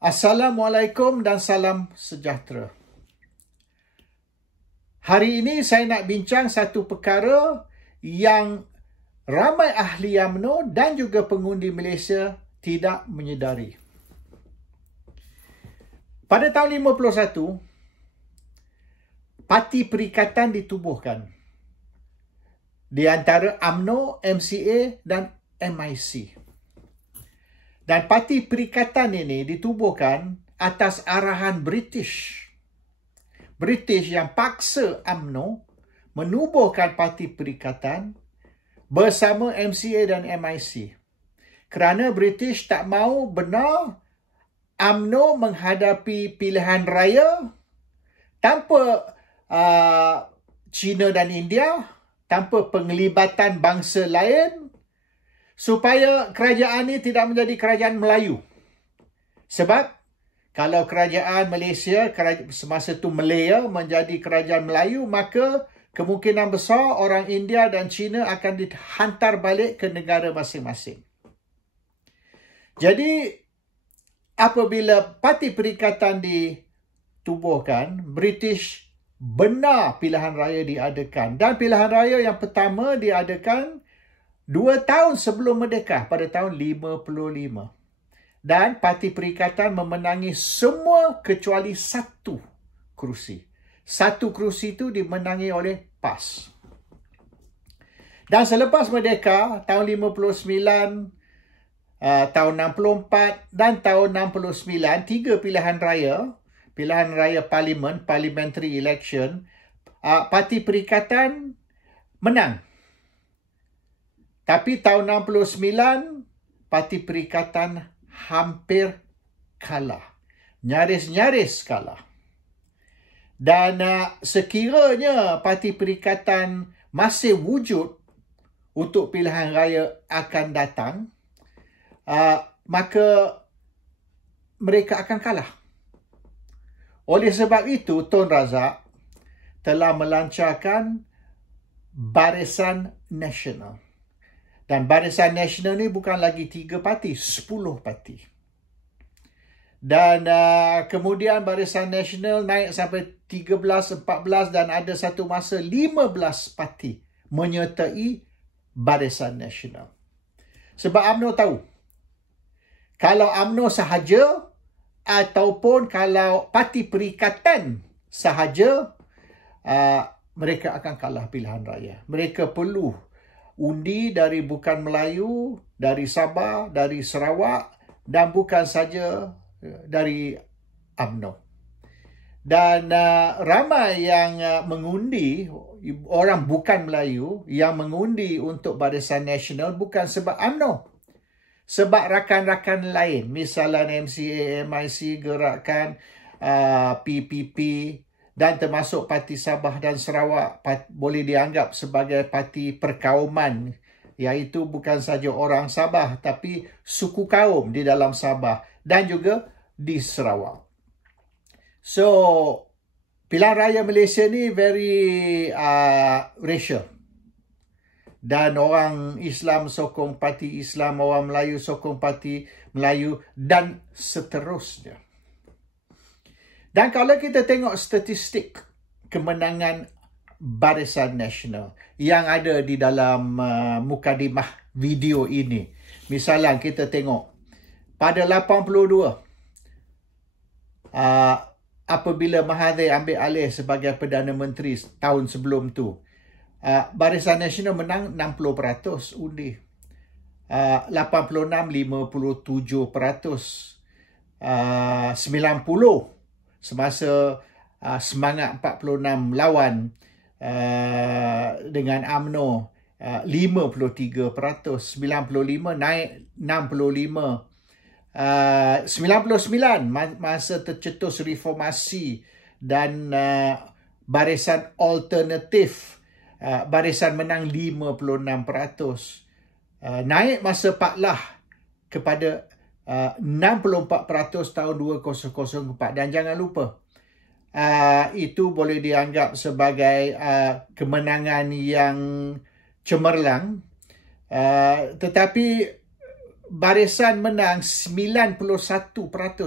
Assalamualaikum dan salam sejahtera. Hari ini saya nak bincang satu perkara yang ramai ahli UMNO dan juga pengundi Malaysia tidak menyedari. Pada tahun 51, Parti Perikatan ditubuhkan di antara UMNO, MCA dan MIC. Dan Parti Perikatan ini ditubuhkan atas arahan British. British yang paksa UMNO menubuhkan Parti Perikatan bersama MCA dan MIC. Kerana British tak mau benar UMNO menghadapi pilihan raya tanpa China dan India, tanpa penglibatan bangsa lain, supaya kerajaan ini tidak menjadi kerajaan Melayu. Sebab kalau kerajaan Malaysia semasa itu Malaya menjadi kerajaan Melayu, maka kemungkinan besar orang India dan China akan dihantar balik ke negara masing-masing. Jadi apabila Parti Perikatan ditubuhkan, British benar pilihan raya diadakan. Dan pilihan raya yang pertama diadakan 2 tahun sebelum merdeka, pada tahun 55. Dan Parti Perikatan memenangi semua kecuali 1 kerusi. 1 kerusi itu dimenangi oleh PAS. Dan selepas merdeka, tahun 59, tahun 64 dan tahun 69, 3 pilihan raya parlimen, parliamentary election, Parti Perikatan menang. Tapi tahun 69, Parti Perikatan hampir kalah. Nyaris-nyaris kalah. Dan sekiranya Parti Perikatan masih wujud untuk pilihan raya akan datang, maka mereka akan kalah. Oleh sebab itu, Tun Razak telah melancarkan Barisan Nasional. Dan Barisan Nasional ni bukan lagi 3 parti, 10 parti. Dan kemudian Barisan Nasional naik sampai 13, 14 dan ada satu masa 15 parti menyertai Barisan Nasional. Sebab UMNO tahu, kalau UMNO sahaja ataupun kalau Parti Perikatan sahaja, mereka akan kalah pilihan raya. Mereka perlu undi dari bukan Melayu, dari Sabah, dari Sarawak dan bukan saja dari UMNO. Dan ramai yang mengundi, orang bukan Melayu yang mengundi untuk Barisan Nasional bukan sebab UMNO. Sebab rakan-rakan lain, misalnya MCA, MIC, Gerakan, PPP, dan termasuk Parti Sabah dan Sarawak boleh dianggap sebagai parti perkauman, iaitu bukan saja orang Sabah tapi suku kaum di dalam Sabah dan juga di Sarawak. So, pilihan raya Malaysia ni very racial. Dan orang Islam sokong Parti Islam, orang Melayu sokong Parti Melayu dan seterusnya. Dan kalau kita tengok statistik kemenangan Barisan Nasional yang ada di dalam mukadimah video ini. Misalnya kita tengok pada 82, apabila Mahathir ambil alih sebagai Perdana Menteri tahun sebelum tu, Barisan Nasional menang 60% undi. 86, 57%, 90 semasa semangat 46 lawan dengan UMNO, 53%, 95 naik 65%, 99 masa tercetus reformasi dan barisan alternatif, barisan menang 56%, naik masa Pak Lah kepada 64% tahun 2004. Dan jangan lupa, itu boleh dianggap sebagai kemenangan yang cemerlang, tetapi Barisan menang 91%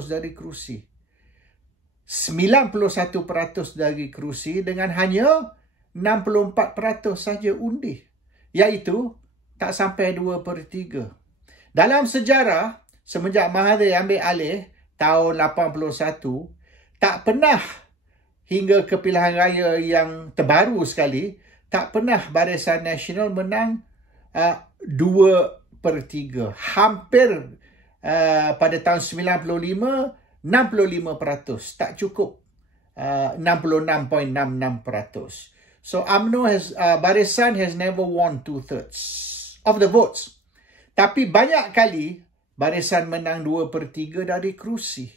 dari kerusi. 91% dari kerusi dengan hanya 64% saja undi. Iaitu tak sampai 2/3. Dalam sejarah, semenjak Mahathir ambil alih tahun 81, tak pernah hingga ke pilihan raya yang terbaru sekali, tak pernah Barisan Nasional menang 2/3. Hampir pada tahun 95, 65%. Tak cukup 66.66%. So UMNO Barisan has never won 2/3 of the votes. Tapi banyak kali Barisan menang 2/3 dari kerusi.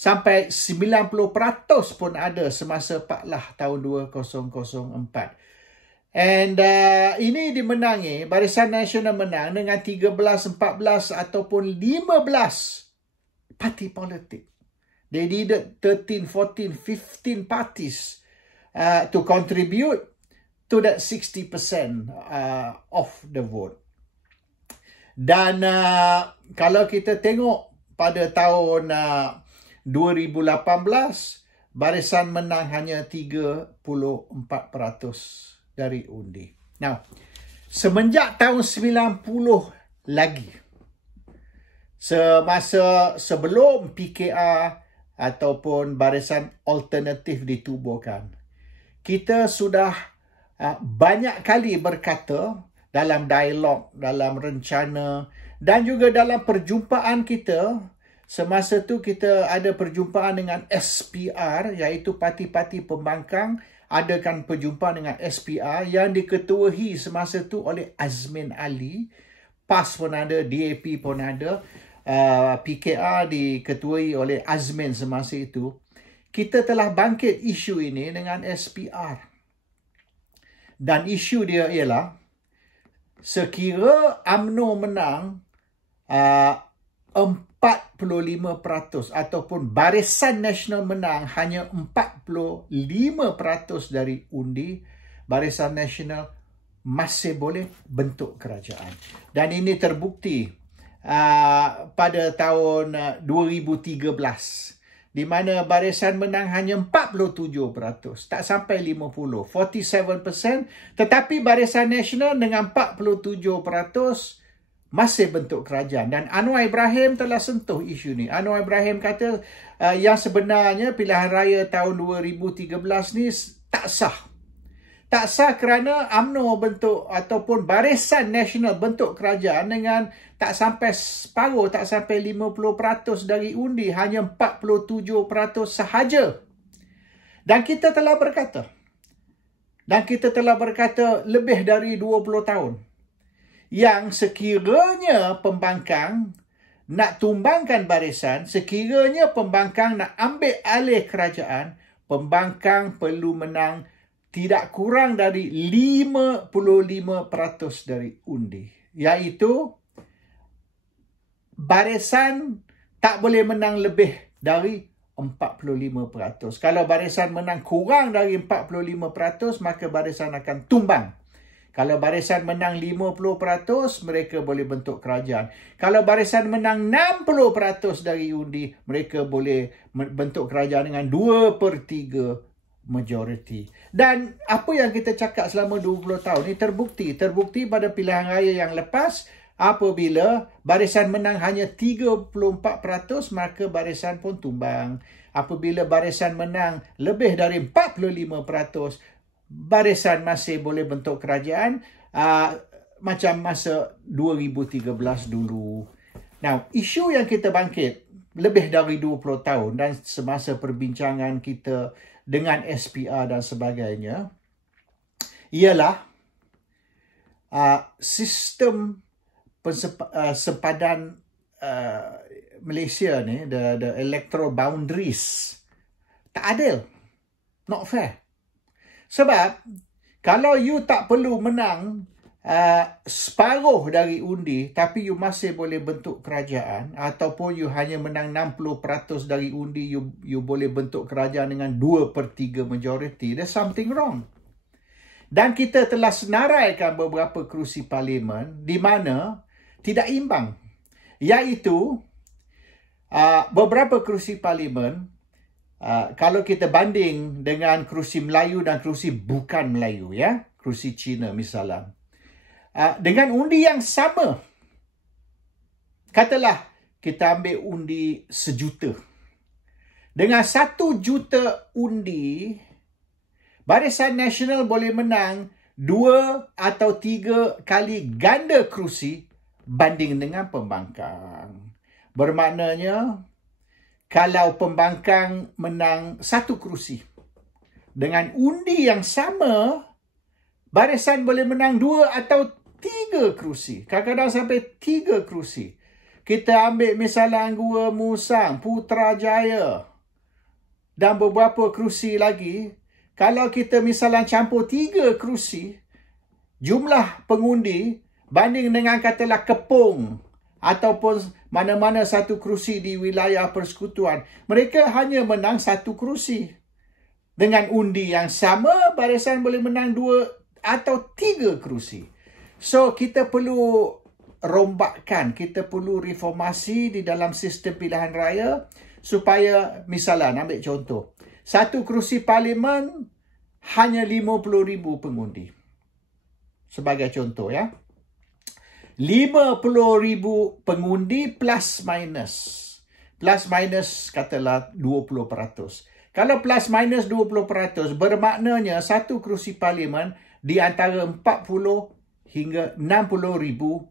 Sampai 90% pun ada semasa Pak Lah tahun 2004. And ini dimenangi, Barisan Nasional menang dengan 13, 14 ataupun 15 parti politik. They needed 13, 14, 15 parties to contribute to that 60% of the vote. Dan kalau kita tengok pada tahun 2018, Barisan menang hanya 34% dari undi. Now, semenjak tahun 90 lagi, semasa sebelum PKR ataupun Barisan Alternatif ditubuhkan, kita sudah banyak kali berkata dalam dialog, dalam rencana dan juga dalam perjumpaan kita. Semasa tu kita ada perjumpaan dengan SPR, iaitu parti-parti pembangkang, adakan perjumpaan dengan SPR yang diketuai semasa tu oleh Azmin Ali. PAS pun ada, DAP pun ada, PKR diketuai oleh Azmin semasa itu. Kita telah bangkit isu ini dengan SPR. Dan isu dia ialah, sekira UMNO menang 45% ataupun Barisan Nasional menang hanya 45% dari undi, Barisan Nasional masih boleh bentuk kerajaan. Dan ini terbukti pada tahun 2013, di mana Barisan menang hanya 47%, tak sampai 50%, 47%, tetapi Barisan Nasional dengan 47% masih bentuk kerajaan. Dan Anwar Ibrahim telah sentuh isu ni. Anwar Ibrahim kata yang sebenarnya pilihan raya tahun 2013 ni tak sah. Tak sah kerana UMNO bentuk ataupun Barisan Nasional bentuk kerajaan dengan tak sampai separuh, tak sampai 50% dari undi, hanya 47% sahaja. Dan kita telah berkata lebih dari 20 tahun, yang sekiranya pembangkang nak tumbangkan barisan, sekiranya pembangkang nak ambil alih kerajaan, pembangkang perlu menang tidak kurang dari 55% dari undi. Iaitu, barisan tak boleh menang lebih dari 45%. Kalau barisan menang kurang dari 45%, maka barisan akan tumbang. Kalau barisan menang 50%, mereka boleh bentuk kerajaan. Kalau barisan menang 60% dari undi, mereka boleh bentuk kerajaan dengan 2/3 majoriti. Dan apa yang kita cakap selama 20 tahun ini terbukti. Terbukti pada pilihan raya yang lepas, apabila barisan menang hanya 34%, maka barisan pun tumbang. Apabila barisan menang lebih dari 45%, barisan masih boleh bentuk kerajaan macam masa 2013 dulu. Now, isu yang kita bangkit lebih dari 20 tahun dan semasa perbincangan kita dengan SPR dan sebagainya ialah sistem sempadan Malaysia ni, the electoral boundaries, tak adil, not fair. Sebab kalau you tak perlu menang separuh dari undi, tapi you masih boleh bentuk kerajaan, ataupun you hanya menang 60% dari undi, you boleh bentuk kerajaan dengan 2/3 majoriti, there's something wrong. Dan kita telah senaraikan beberapa kerusi parlimen di mana tidak imbang. Iaitu beberapa kerusi parlimen, kalau kita banding dengan kerusi Melayu dan kerusi bukan Melayu, ya, kerusi Cina misalnya, dengan undi yang sama, katalah kita ambil undi 1 juta. Dengan 1 juta undi, Barisan Nasional boleh menang 2 atau 3 kali ganda kerusi banding dengan pembangkang. Bermaknanya, kalau pembangkang menang 1 kerusi, dengan undi yang sama, barisan boleh menang 2 atau 3 kerusi. Kadang-kadang sampai 3 kerusi. Kita ambil misalnya Anggua Musang, Putrajaya dan beberapa kerusi lagi. Kalau kita misalnya campur 3 kerusi, jumlah pengundi banding dengan katalah Kepung ataupun mana-mana satu kerusi di wilayah persekutuan, mereka hanya menang 1 kerusi. Dengan undi yang sama, barisan boleh menang 2 atau 3 kerusi. So, kita perlu rombakkan, kita perlu reformasi di dalam sistem pilihan raya supaya, misalnya, ambil contoh, 1 kerusi parlimen hanya 50,000 pengundi. Sebagai contoh, ya. 50,000 pengundi plus minus. Plus minus katalah 20%. Kalau plus minus 20%, bermaknanya 1 kerusi parlimen di antara 40 hingga 60,000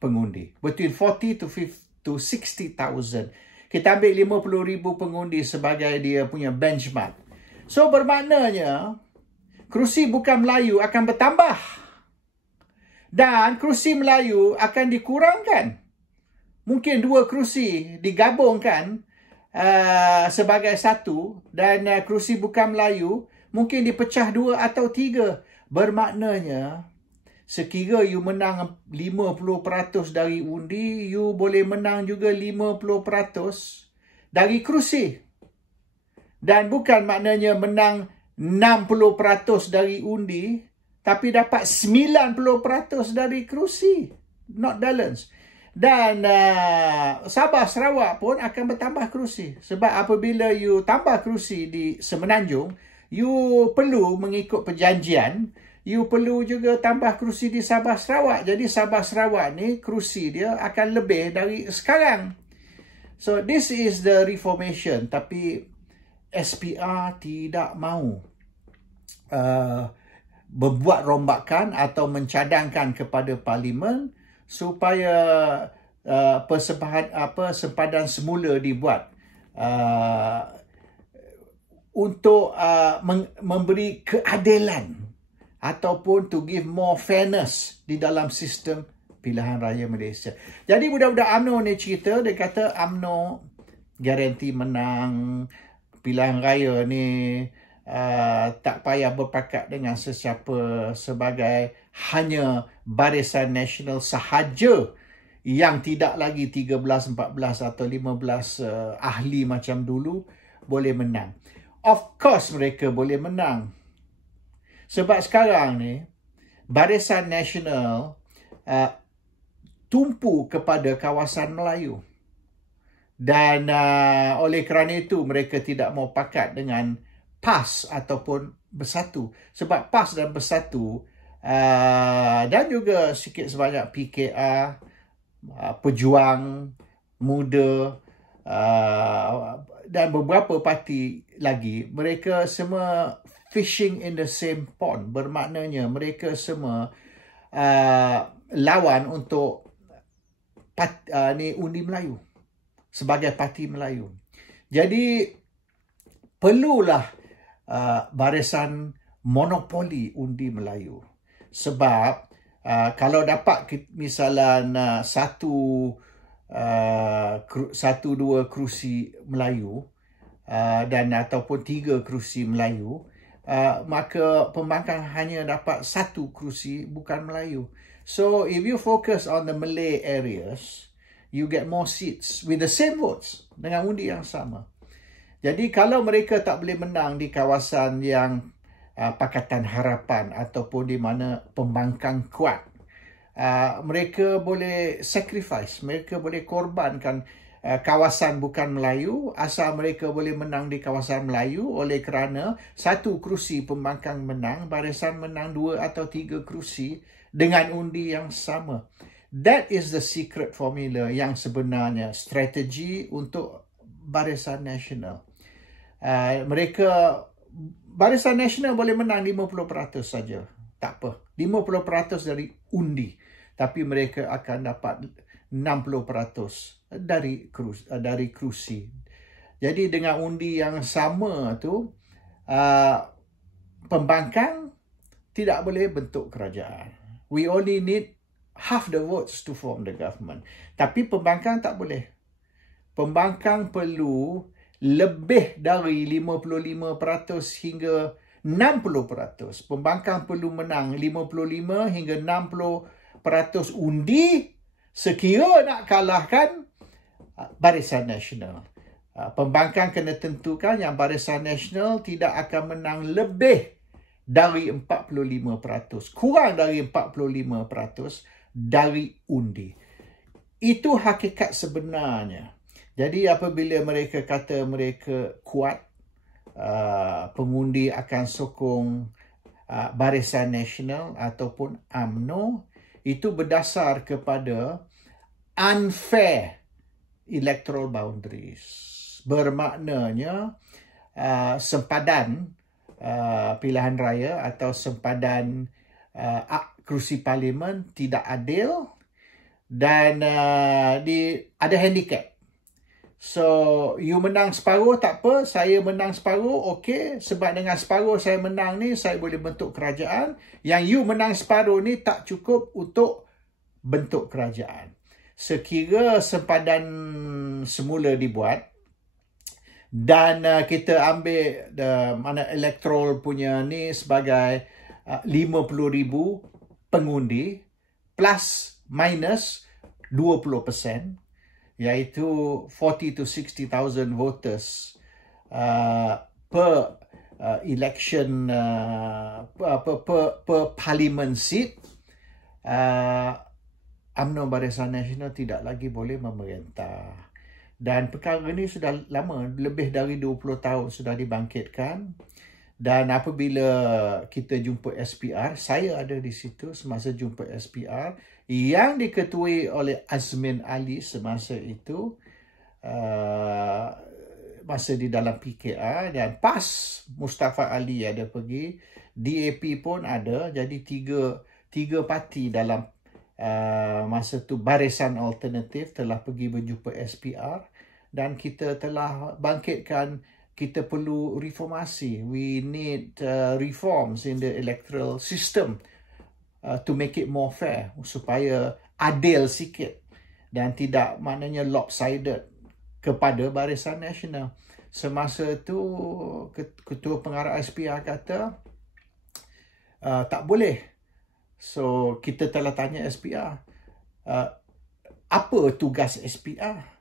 pengundi. Between 40 to 60,000. Kita ambil 50,000 pengundi sebagai dia punya benchmark. So, bermaknanya, kerusi bukan Melayu akan bertambah. Dan kerusi Melayu akan dikurangkan. Mungkin 2 kerusi digabungkan sebagai 1. Dan kerusi bukan Melayu mungkin dipecah 2 atau 3. Bermaknanya, sekira you menang 50% dari undi, you boleh menang juga 50% dari kerusi. Dan bukan maknanya menang 60% dari undi, tapi dapat 90% dari kerusi. Not balance. Dan Sabah Sarawak pun akan bertambah kerusi. Sebab apabila you tambah kerusi di Semenanjung, you perlu mengikut perjanjian, you perlu juga tambah kerusi di Sabah Sarawak. Jadi Sabah Sarawak ni kerusi dia akan lebih dari sekarang. So this is the reformation. Tapi SPR tidak mahu membuat rombakan atau mencadangkan kepada parlimen supaya sempadan semula dibuat untuk memberi keadilan ataupun to give more fairness di dalam sistem pilihan raya Malaysia. Jadi budak-budak UMNO ni cerita, dia kata UMNO garanti menang pilihan raya ni, tak payah berpakat dengan sesiapa, sebagai hanya Barisan Nasional sahaja yang tidak lagi 13, 14 atau 15 ahli macam dulu boleh menang. Of course mereka boleh menang. Sebab sekarang ni Barisan Nasional tumpu kepada kawasan Melayu. Dan oleh kerana itu mereka tidak mau pakat dengan PAS ataupun Bersatu. Sebab PAS dan Bersatu dan juga sikit sebanyak PKR, Pejuang Muda dan beberapa parti lagi, mereka semua fishing in the same pond. Bermaknanya mereka semua lawan untuk undi Melayu sebagai parti Melayu. Jadi perlulah barisan monopoli undi Melayu. Sebab kalau dapat misalnya satu dua kerusi Melayu dan ataupun 3 kerusi Melayu, maka pembangkang hanya dapat 1 kerusi bukan Melayu. So if you focus on the Malay areas, you get more seats with the same votes dengan undi yang sama. Jadi kalau mereka tak boleh menang di kawasan yang Pakatan Harapan ataupun di mana pembangkang kuat, mereka boleh sacrifice, mereka boleh korbankan kawasan bukan Melayu, asal mereka boleh menang di kawasan Melayu oleh kerana satu kerusi pembangkang menang, Barisan menang 2 atau 3 kerusi dengan undi yang sama. That is the secret formula yang sebenarnya, strategi untuk Barisan Nasional. Barisan Nasional boleh menang 50% saja. Tak apa. 50% dari undi. Tapi mereka akan dapat 60% dari kerusi. Jadi dengan undi yang sama tu, pembangkang tidak boleh bentuk kerajaan. We only need half the votes to form the government. Tapi pembangkang tak boleh. Pembangkang perlu lebih dari 55% hingga 60%. Pembangkang perlu menang 55 hingga 60% undi sekira nak kalahkan Barisan Nasional. Pembangkang kena tentukan yang Barisan Nasional tidak akan menang lebih dari 45%. Kurang dari 45% dari undi. Itu hakikat sebenarnya. Jadi apabila mereka kata mereka kuat, pengundi akan sokong Barisan Nasional ataupun UMNO, itu berdasar kepada unfair electoral boundaries. Bermaknanya sempadan pilihan raya atau sempadan kerusi parlimen tidak adil dan ada handicap. So, you menang separuh, tak apa. Saya menang separuh, okey. Sebab dengan separuh saya menang ni, saya boleh bentuk kerajaan. Yang you menang separuh ni tak cukup untuk bentuk kerajaan. Sekira sempadan semula dibuat, dan kita ambil mana electoral punya ni sebagai 50,000 pengundi, plus minus 20%. Iaitu 40 to 60,000 voters per election, per parliament seat. UMNO Barisan Nasional tidak lagi boleh memerintah. Dan perkara ini sudah lama, lebih dari 20 tahun sudah dibangkitkan. Dan apabila kita jumpa SPR, saya ada di situ semasa jumpa SPR, yang diketuai oleh Azmin Ali semasa itu, masa di dalam PKR, dan PAS Mustafa Ali ada pergi, DAP pun ada, jadi tiga parti dalam masa tu Barisan Alternatif telah pergi berjumpa SPR, dan kita telah bangkitkan, kita perlu reformasi. We need reforms in the electoral system to make it more fair, supaya adil sikit dan tidak maknanya lopsided kepada Barisan Nasional. Semasa tu Ketua Pengarah SPR kata tak boleh. So kita telah tanya SPR, apa tugas SPR?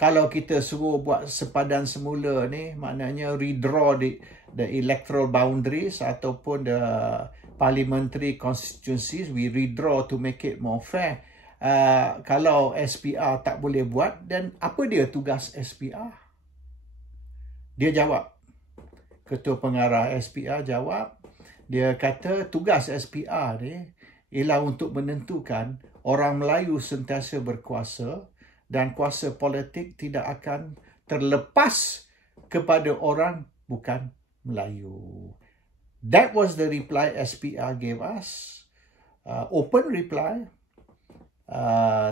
Kalau kita suruh buat sepadan semula ni, maknanya redraw the electoral boundaries ataupun the parliamentary constituencies, we redraw to make it more fair. Kalau SPR tak boleh buat, dan apa dia tugas SPR? Dia jawab. Ketua Pengarah SPR jawab. Dia kata tugas SPR ni ialah untuk menentukan orang Melayu sentiasa berkuasa dan kuasa politik tidak akan terlepas kepada orang bukan Melayu. That was the reply SPR gave us. Open reply.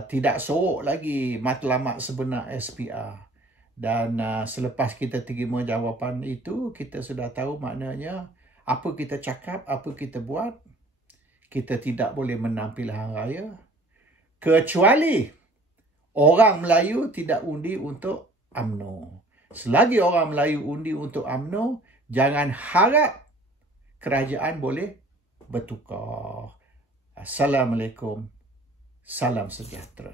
Tidak sorok lagi matlamat sebenar SPR. Dan selepas kita terima jawapan itu, kita sudah tahu maknanya apa kita cakap, apa kita buat. Kita tidak boleh menang pilihan raya. Kecuali orang Melayu tidak undi untuk UMNO. Selagi orang Melayu undi untuk UMNO, jangan harap kerajaan boleh bertukar. Assalamualaikum. Salam sejahtera.